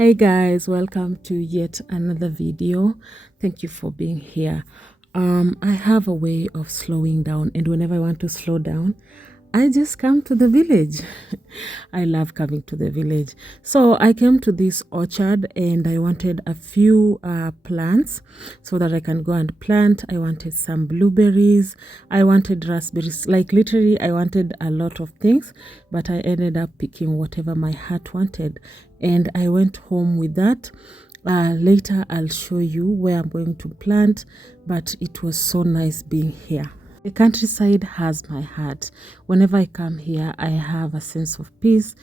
Hey guys, welcome to yet another video. Thank you for being here. I have a way of slowing down, and whenever I want to slow down, I just come to the village. I love coming to the village. So I came to this orchard and I wanted a few plants so that I can go and plant. I wanted some blueberries. I wanted raspberries. Like literally, I wanted a lot of things, but I ended up picking whatever my heart wanted. And I went home with that. Later, I'll show you where I'm going to plant, but it was so nice being here. The countryside has my heart. Whenever I come here, I have a sense of peace,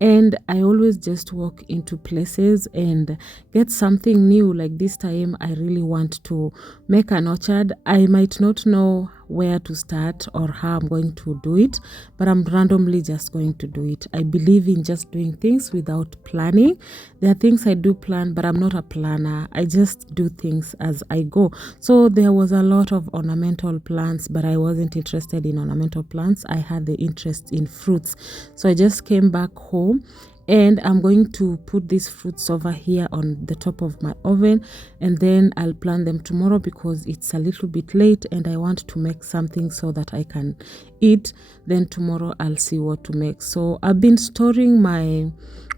and I always just walk into places and get something new. Like this time, I really want to make an orchard. I might not know where to start or how I'm going to do it, but I'm randomly just going to do it. I believe in just doing things without planning. There are things I do plan, but I'm not a planner. I just do things as I go. So there was a lot of ornamental plants, but I wasn't interested in ornamental plants. I had the interest in fruits. So I just came back home, and I'm going to put these fruits over here on the top of my oven, and then I'll plant them tomorrow because it's a little bit late and I want to make something so that I can eat. Then tomorrow I'll see what to make. So I've been storing my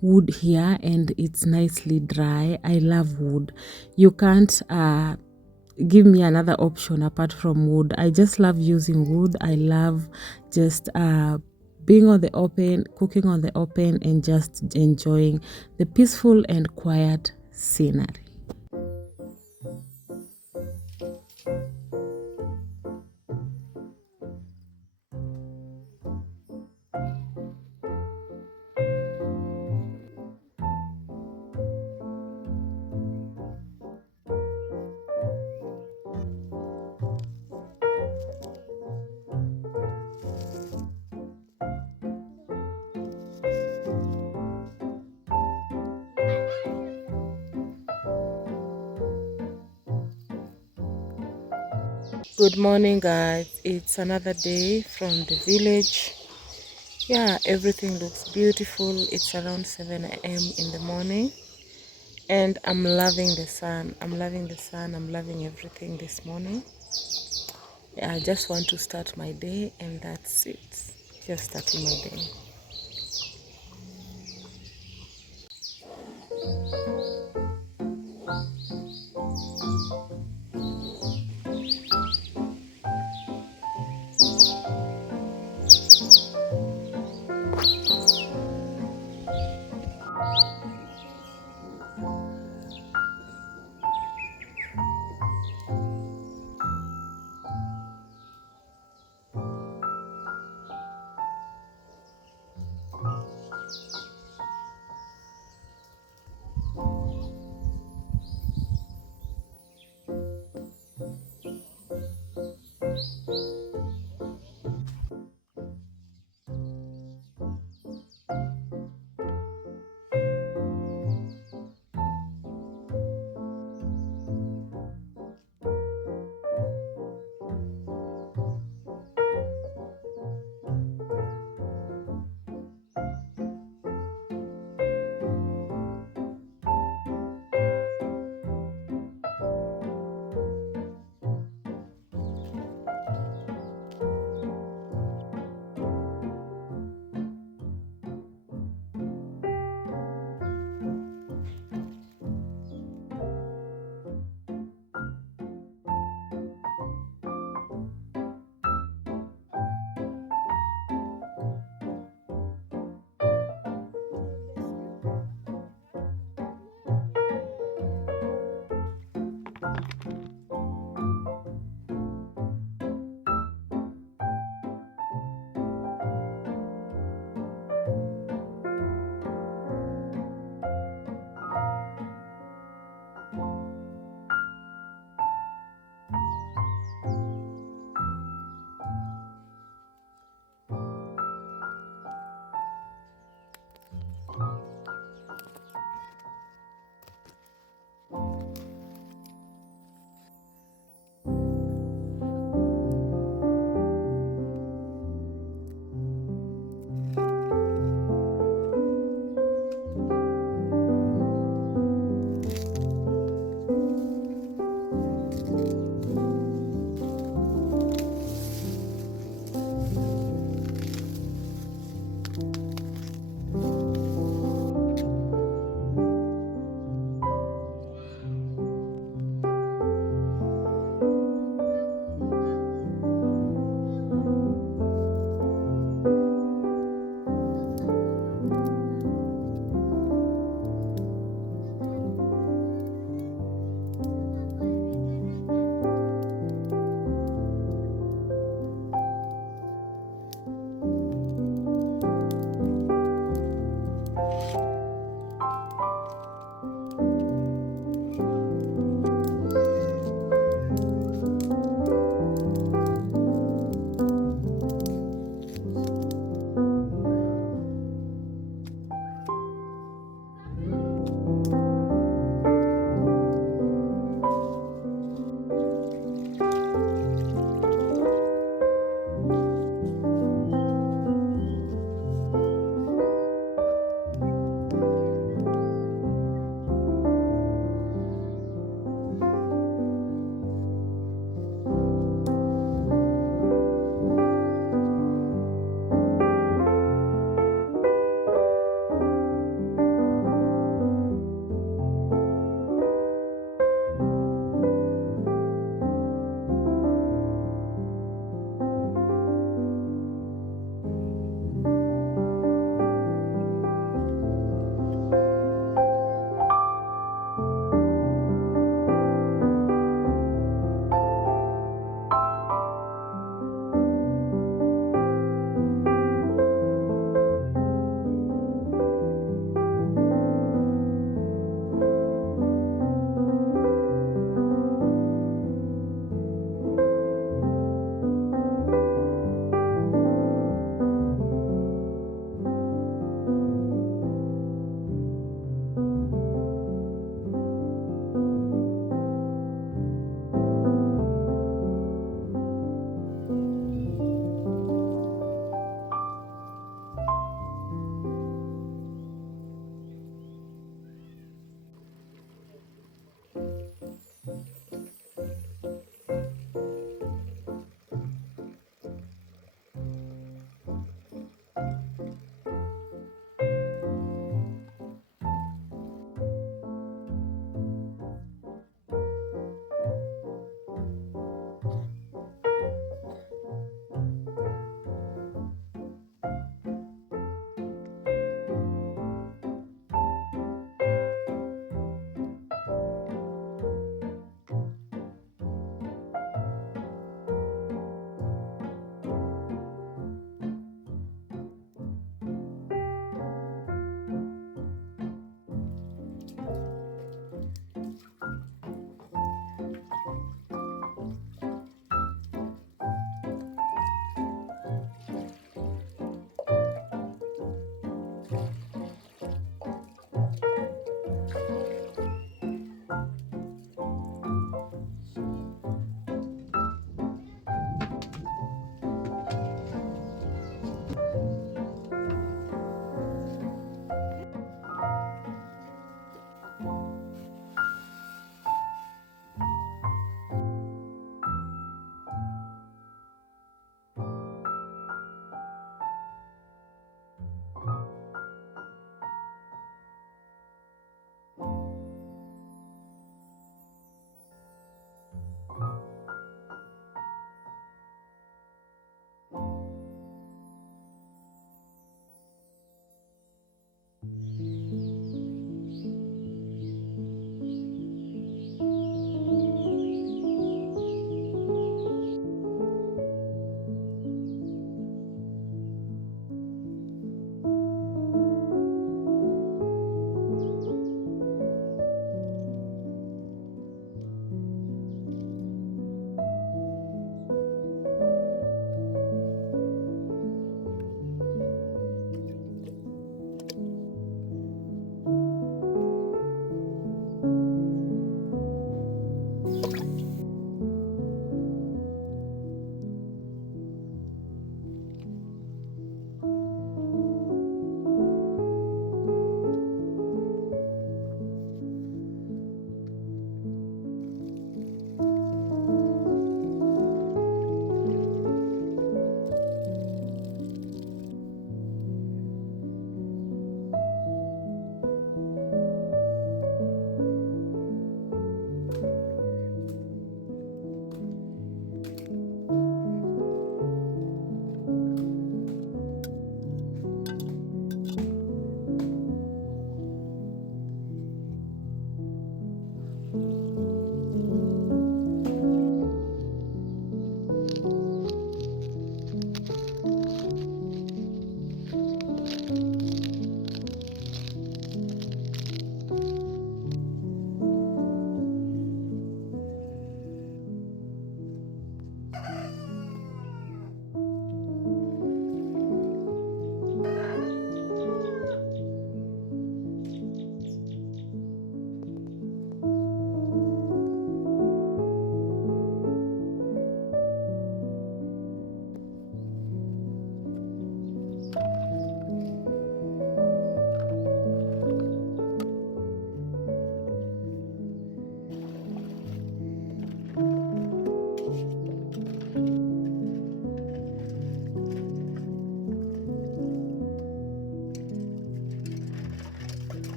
wood here and it's nicely dry. I love wood. You can't give me another option apart from wood. I just love using wood. I love just being on the open, cooking on the open, and just enjoying the peaceful and quiet scenery. Good morning guys, it's another day from the village. Yeah, everything looks beautiful. It's around 7 a.m. in the morning and I'm loving the sun. I'm loving everything this morning. Yeah, I just want to start my day and that's it. Just starting my day.